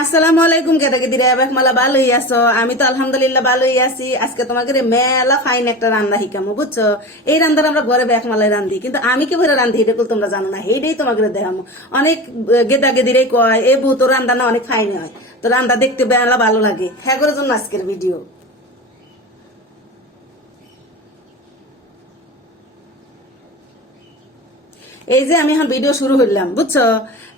আসসালামু আলাইকুম কেটাকে দিরে মালা ভালোই আছো। আমি তো আলহামদুলিল্লাহ ভালোই আছি। আজকে তোমাকে মেলা ফাইন একটা রান্না শিখামো, বুঝছ? এই রান্নাটা আমরা ঘরে বেকমালায় রান্ধি, কিন্তু আমি কি ভরে রান্ধি এটা তোমরা জানো না এইটাই তোমাকে দেখামো। অনেক গেদা গেদিরে কয়, এ বউ তো রান্না না অনেক ফাইন হয়। তো রান্না দেখতে বেলা ভালো লাগে। হ্যাঁ করে জন্য আজকের ভিডিও এই যে আমি এখন ভিডিও শুরু করলাম, বুঝছ?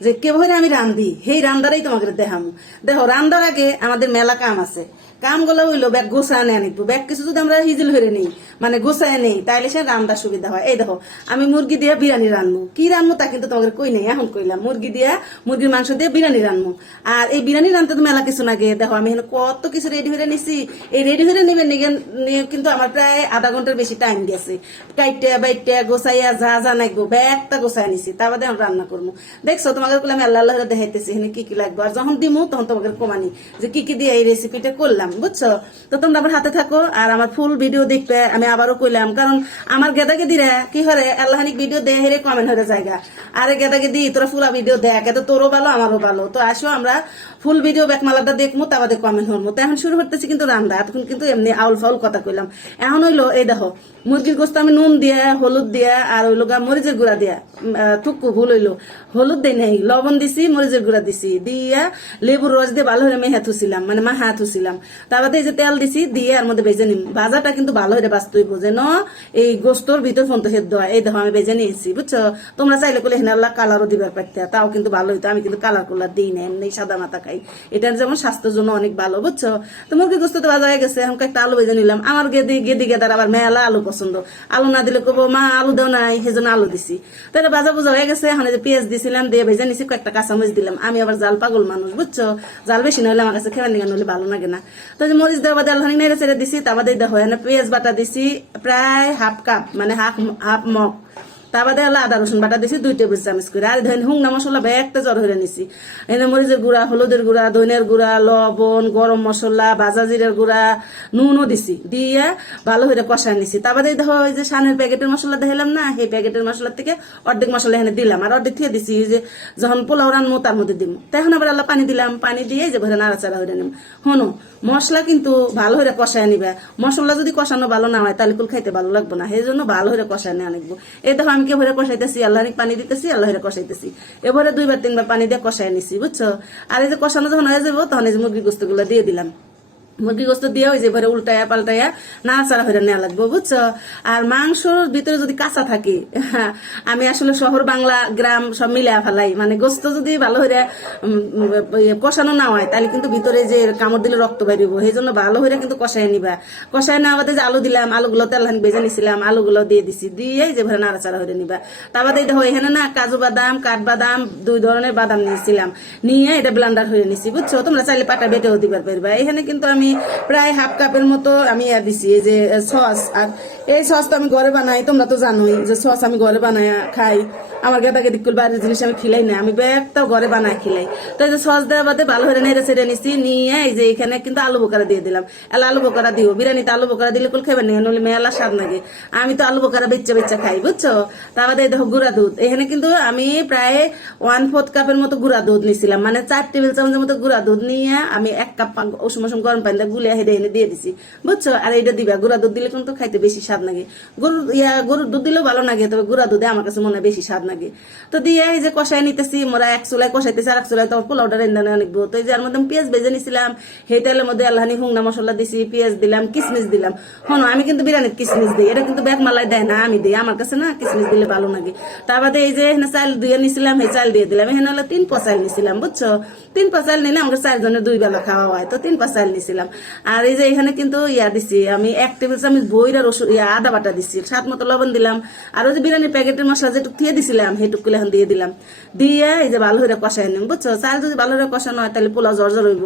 যে কেবল আমি রান্ধি সেই রান্দারাই তোমাকে দেখাম। দেখো রান্দার আগে আমাদের মেলা কাম আছে। কামগুলো হইল ব্যাগ গোছায় নেয় নিকবো ব্যাগ কিছু যদি আমরা হিজিল হয়ে নেই মানে গোছায় নেই তাইলে সে রান্নার সুবিধা হয়। এই দেখো, আমি মুরগি দিয়ে বিরিয়ানি রান্নু কি রান্নু তা কিন্তু তোমাকে কই নেই, এখন কইলাম। মুরগি দিয়ে মুরগির মাংস দিয়ে বিরিয়ানি রান্নু আর এই বিরিয়ানি রান্নতে তো মেলা কিছু নাগে দেখো, আমি এখানে কত কিছু রেডি হয়ে নিছি। এই রেডি হয়ে নেবে নিয়ে কিন্তু আমার প্রায় আধা ঘণ্টার বেশি টাইম গেছে। কাইটে, বাইটে, গোছাইয়া যা যা নাকবো ব্যাগটা গোছাই নিছি তার বাদে আমি রান্না করব দেখছ তোমাকে আমি আল্লাহ আল্লাহ দেখাইতেছি, এখানে কি কি লাগবে। আর যখন দিমু, তখন তোমাকে কমানি যে কি কি দিয়ে এই রেসিপিটা করলাম। বুঝছ? তো তোমরা আমার হাতে থাকো আর আমার ফুল ভিডিও দেখবে, আমি আবারও কইলাম। কারণ আমার গেদাকে দিরা কি হরে আল্লাহানিক ভিডিও দেয়, হেরে কমেন্ট হয়ে জায়গা। আরে গেদাকে দি, তোরা ফুলা ভিডিও দেখ এত তোরও ভালো, আমারও ভালো। তো আসো আমরা ফুল ভিডিও ব্যাকমালাটা দেখব তা আমাদের কমেন্ট হরমো তো এখন শুরু করতেছি কিন্তু রান্না এতক্ষণ কিন্তু এমনি আউল ফাউল কথা কইলাম। এখন হইল, এই দেখো মুরগির গোস্ত আমি নুন দিয়া, হলুদ দিয়া, আর ওইলো গা মরিচের গুঁড়া দিয়া। টুকু ভুল হইল। হলুদ দেই নাই, লবণ দিছি, মরিচের গুঁড়া দিছি। দিয়া লেবুর রস দিয়ে ভালো হয়ে মেহা থুছিলাম মানে মা হাত থুছিলাম। তারপরে এই যে তেল দিছি, দিয়ে আর মধ্যে বেজে নিম। ভাজাটা কিন্তু ভালো হয়ে বাঁচতে হইব, যেন এই গোস্তর ভিতর ফোন তো হেদ এই দেখো, আমি বেজে নিয়েছি, বুঝছ? তোমরা চাইলে করলে হেনা আল্লাহ কালারও দিবার পারতে তাও কিন্তু ভালো হইতো। আমি কিন্তু কালার কুলার দিই না এমনি সাদা মাথা খাই। এটা যেমন স্বাস্থ্যের জন্য অনেক ভালো, বুঝছ? তো মুরগি গোস্ত তো ভাজা হয়ে গেছে, এখন একটা আলু ভেজে নিলাম। আমার গেদি গেদি গেদার আবার মেলা আলু পছন্দ। আলু না দিলে কবো, মা, আলু দাও নাই। সেজন্য আলু দিছি। তাহলে বাজা বুঝা হয়ে গেছে। এখন যে পেঁয়াজ দিছিলাম, দিয়ে ভেজে নিছি, কয়েকটা কাঁচামরিচ দিলাম। আমি আবার জাল পাগল মানুষ, বুঝছ? জাল বেশি না হলে আমার কাছে খেয়ে নিয়ে হলে ভালো লাগে না। তো যে মরিচ দেওয়া বাদে আলহানি নেড়ে ছেড়ে দিছি তারপর দেখো, এখানে পেঁয়াজ বাটা দিছি, প্রায় হাফ কাপ মানে হাফ হাফ মগ। তার বাদে হলো আদা রসুন বাটা দিছি, দুই টেবিল চামচ করে। আর ধরেন হুংনা মশলা ব্যাগটা জড় হয়ে নিছি। এনে মরিচের গুঁড়া, হলুদের গুঁড়া ধনিয়ার গুঁড়া, লবণ, গরম মশলা ভাজা জিরের গুঁড়া, নুনও দিছি। দিয়ে ভালো করে কষায় নিছি। তার বাদে দেখো ওই যে সানের প্যাকেটের মশলা দেখালাম না, সেই প্যাকেটের মশলা থেকে অর্ধেক মশলা এখানে দিলাম। আর অর্ধেক থেকে দিছি যে যখন পোলাও রানবো তার মধ্যে দিব তখন আবার আল্লাহ পানি দিলাম, পানি দিয়ে যে ঘরে নাড়াচাড়া হয়ে নিম হনো, মশলা কিন্তু ভালো করে কষায় নিবে। মশলা যদি কষানো ভালো না হয়, তাহলে কুল খাইতে ভালো লাগবে না। সেই জন্য ভালো করে কষায় নিয়ে আনব এই দেখো আমি ভরে কষাইতেছি আল্লাহ পানি দিতেছি, আল্লাহরে কষাইতেছি। এবারে দুইবার, তিনবার পানি দিয়ে কষাই নিছি, বুঝছ? আর এই যে কষানো যখন হয়ে যাব, তখন এই যে মুরগি গুস্তগুলো দিয়ে দিলাম। মুরগি গোস্ত দিয়ে ওই যে ভরে উল্টায়া, পাল্টায়া, নাড়াচাড়া হয়ে নেওয়া লাগবে, বুঝছ? আর মাংসর ভিতরে যদি কাঁচা থাকে, আমি আসলে শহর, বাংলা, গ্রাম সব মিলে ফেলাই। মানে গোস্ত যদি ভালো হয়ে কষানো না হয়, তাহলে কিন্তু ভিতরে যে কামড় দিলে রক্ত বেরিব সেই জন্য ভালো হয়ে কিন্তু কষাই নিবা। কষাই নেওয়া বাদে যে আলু দিলাম, আলুগুলো তেল বেজে নিছিলাম, আলুগুলো দিয়ে দিছি, দিয়ে যে ভরে নাড়াচাড়া হয়ে নিবা। তার বাদে দেখো এখানে না, কাজু বাদাম কাঠ বাদাম দুই ধরনের বাদাম নিয়েছিলাম। নিয়ে এটা ব্লান্ডার হয়ে নিছি, বুঝছ? তোমরা চাইলে পাটা বেটেও দিবার পারবা। এখানে কিন্তু আমি প্রায় হাফ কাপের মতো আমি ইয়া দিছি, এই যে সস আর এই সস তো আমি ঘরে বানাই, তোমরা তো জানোই যে সস আমি ঘরে বানাই খাই। আমার গেদা গেদি কুল বাইরের জিনিস আমি খিলাই না, আমি ব্যাগটাও ঘরে বানাই খিলাই। তো এই যে সস দেওয়া বাদে ভালো করে নেড়ে ছেড়ে নিছি, নিয়ে এই যে এখানে কিন্তু আলু বোকারা দিয়ে দিলাম। এলা আলু বোকারা দিও, বিরিয়ানিতে আলু বোকারা দিলে কুল খাবেন না নইলে মেলা স্বাদ লাগে। আমি তো আলু বোকারা বেচ্চা বেচ্চা খাই, বুঝছ? তার বাদে এই দেখো গুঁড়া দুধ, এখানে কিন্তু আমি প্রায় ওয়ান ফোর্থ কাপের মতো গুঁড়া দুধ নিছিলাম। মানে চার টেবিল চামচের মতো গুঁড়া দুধ নিয়ে আমি এক কাপ উষুম উষুম গরম পানি দিয়ে গুলে হেঁটে এনে দিয়ে দিছি। বুঝছ? আর এটা দিবা, গুড়া দুধ দিলে কিন্তু খাইতে বেশি স্বাদ লাগে। গরুর, ইয়া, গরুর দুধ দিলেও ভালো লাগে, তবে গুঁড়া দুধে আমার কাছে মনে বেশি স্বাদ লাগে। তো দিয়ে এই যে কষাই নিতেছি, মোরা এক চুলায় কষাইতেছি আর এক চুলায় তোমার পোলাওটা রেন্দা আনব তো এই যে আর মধ্যে পেঁয়াজ ভেজে নিছিলাম, সেই তেলের মধ্যে আল্লাহানি হুংনা মশলা দিছি, পেঁয়াজ দিলাম, কিসমিস দিলাম। হনো, আমি কিন্তু বিরিয়ানির কিসমিস দিই, এটা কিন্তু ব্যাগ মালাই দেয় না, আমি দিই। আমার কাছে না কিসমিস দিলে ভালো লাগে। তার বাদে এই যে এখানে চাল দিয়ে নিছিলাম এই চাল দিয়ে দিলাম। এখানে হলো তিন পচাল নিছিলাম, বুঝছ? তিন পচাল নিলে আমাকে চারজনের দুই বেলা খাওয়া হয় তো তিন পচাল নিছিলাম। আর এই যে এখানে কিন্তু ইয়া দিছি, আমি এক টেবিল চামচ বইরা রসুন, ইয়া আদা বাটা দিছি। সাত মতো লবণ দিলাম। আর ওই যে বিরিয়ানির প্যাকেটের মশলা যেটুকু দিয়ে দিছিলাম, সেইটুকু এখন দিয়ে দিলাম। দিয়ে এই যে ভালো করে কষাই নিম, বুঝছ? চাল যদি ভালো করে কষানো হয়, তাহলে পোলাও জর্জর হইব।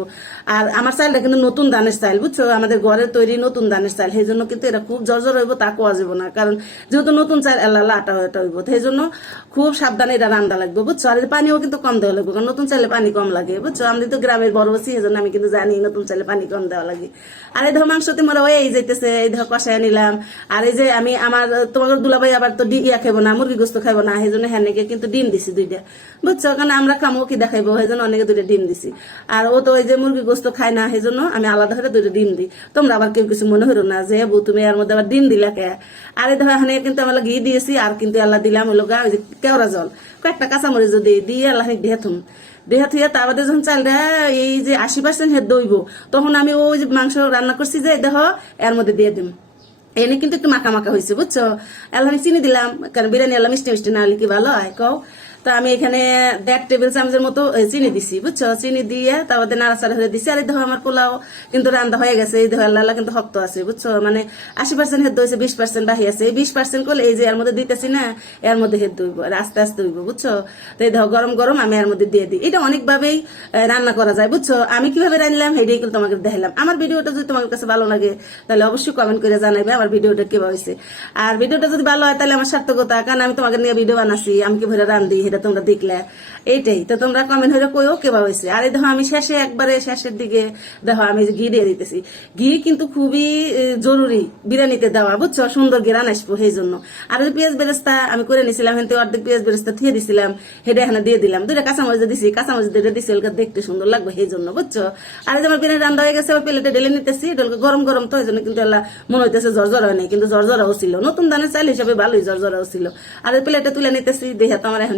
আর আমার চালটা কিন্তু নতুন দানের চাল, বুঝছ? আমাদের ঘরের তৈরি নতুন দানের চাল, সেই জন্য কিন্তু এটা খুব জর্জর হইব, তা কোয়া যাব না। কারণ যেহেতু নতুন চাল, আল্লাহ আটা হয়ে হইব। সেই জন্য খুব সাবধানে এটা রান্না লাগবে, বুঝছ? আর পানিও কিন্তু কম দেওয়া লাগবে, কারণ নতুন চালে পানি কম লাগে, বুঝছ? আমি তো গ্রামের বড় আছি, সেই জন্য আমি কিন্তু জানি নতুন চালে পানি কম দেওয়া লাগে। আর এই ধর মাংস তোমার ওই এই যাইতেছে, এই ধর কষায় নিলাম। আর এই যে আমি আমার তোমার দুলাভাই আবার তো ইয়া খাব না, মুরগি গোস্ত খাব না সেই জন্য হ্যাঁ কিন্তু ডিম দিছি দুইটা। বুঝছ? কারণ আমরা খামো কি দেখাইবো সেই জন্য অনেকে দুইটা ডিম দিছি। আর ও তো ওই যে মুরগি গোস্ত খায় না সেই জন্য আমি আলাদা করে দুইটা ডিম দিই। তোমরা আবার কেউ কিছু মনে হলো না যে, বউ, তুমি এর মধ্যে আবার ডিম দিলা কে? আর এই ধর এখানে কিন্তু আমরা ঘি দিয়েছি, আর কিন্তু আল্লাহ দিলাম হলো গা ওই যে কেওড়া জল। কয়েকটা কাঁচামরিচ যদি দিয়ে আল্লাহ দিয়ে থুম। দেহা থুয়া তার বাদে যখন চালটা এই যে আশি পার্সেন্ট হেদ দইব, তখন আমি ওই যে মাংস রান্না করছি যে, দেহ এর মধ্যে দিয়ে দিম। এনে কিন্তু একটু মাখা মাখা হয়েছে বুঝছ? এলাম চিনি দিলাম, কারণ বিরিয়ানি এলাম মিষ্টি মিষ্টি না হলে কি ভালো হয়? কও। তো আমি এখানে দেড় টেবিল চামচের মতো চিনি দিছি, বুঝছ? চিনি দিয়ে তারপরে নাড়াচাড়া হয়ে দিছি। আর এই আমার পোলাও কিন্তু রান্না হয়ে গেছে। এই দেখো আল্লাহ কিন্তু শক্ত আছে, বুঝছ? মানে আশি পার্সেন্ট হেদ হয়েছে, বিশ পার্সেন্ট বাহি আছে। এই বিশ পার্সেন্ট করলে এই যে এর মধ্যে দিতেছি না, এর মধ্যে হেদ আর আস্তে আস্তে হইব, বুঝছ? তো এই দেখো, গরম গরম আমি এর মধ্যে দিয়ে দিই। এটা অনেকভাবেই রান্না করা যায়, বুঝছ? আমি কীভাবে রান্নলাম সেটাই কিন্তু তোমাকে দেখালাম। আমার ভিডিওটা যদি তোমার কাছে ভালো লাগে, তাহলে অবশ্যই কমেন্ট করে জানাবে আমার ভিডিওটা কীভাবে হয়েছে। আর ভিডিওটা যদি ভালো হয়, তাহলে আমার সার্থকতা, কারণ আমি তোমাকে নিয়ে ভিডিও বানাচ্ছি, আমি কি ভরে রান্ধি সেটা তোমরা দেখলে। এইটাই। তো তোমরা কমেন্ট হয়ে কইও কেভাবে হয়েছে আর এই দেখো, আমি শেষে একবারে শেষের দিকে দেখো, আমি ঘি দিয়ে দিতেছি। ঘি কিন্তু খুবই জরুরি বিরিয়ানিতে দেওয়া, বুঝছ? সুন্দর গেরান আসব, সেই জন্য। আর ওই পেঁয়াজ বেরেস্তা আমি করে নিছিলাম কিন্তু অর্ধেক পেঁয়াজ বেরেস্তা থুয়ে দিছিলাম, সেটা এখানে দিয়ে দিলাম। দুটা কাঁচামরিচ দিছি, কাঁচামরিচ দিয়ে দিছি ওগুলো দেখতে সুন্দর লাগবে, সেই জন্য, বুঝছ? আর আমার বিরিয়ানি রান্না হয়ে গেছে ওই প্লেটে ঢেলে নিতেছি, এটা গরম গরম, তো এই জন্য কিন্তু এলা মনে হইতেছে জ্বর হয় নাই, কিন্তু জ্বর জ্বরাও ছিল। নতুন দানের চাল হিসাবে ভালোই জ্বর জ্বরাও ছিল। আর ওই প্লেটে তুলে নিতেছি দেখে তো আমার এখন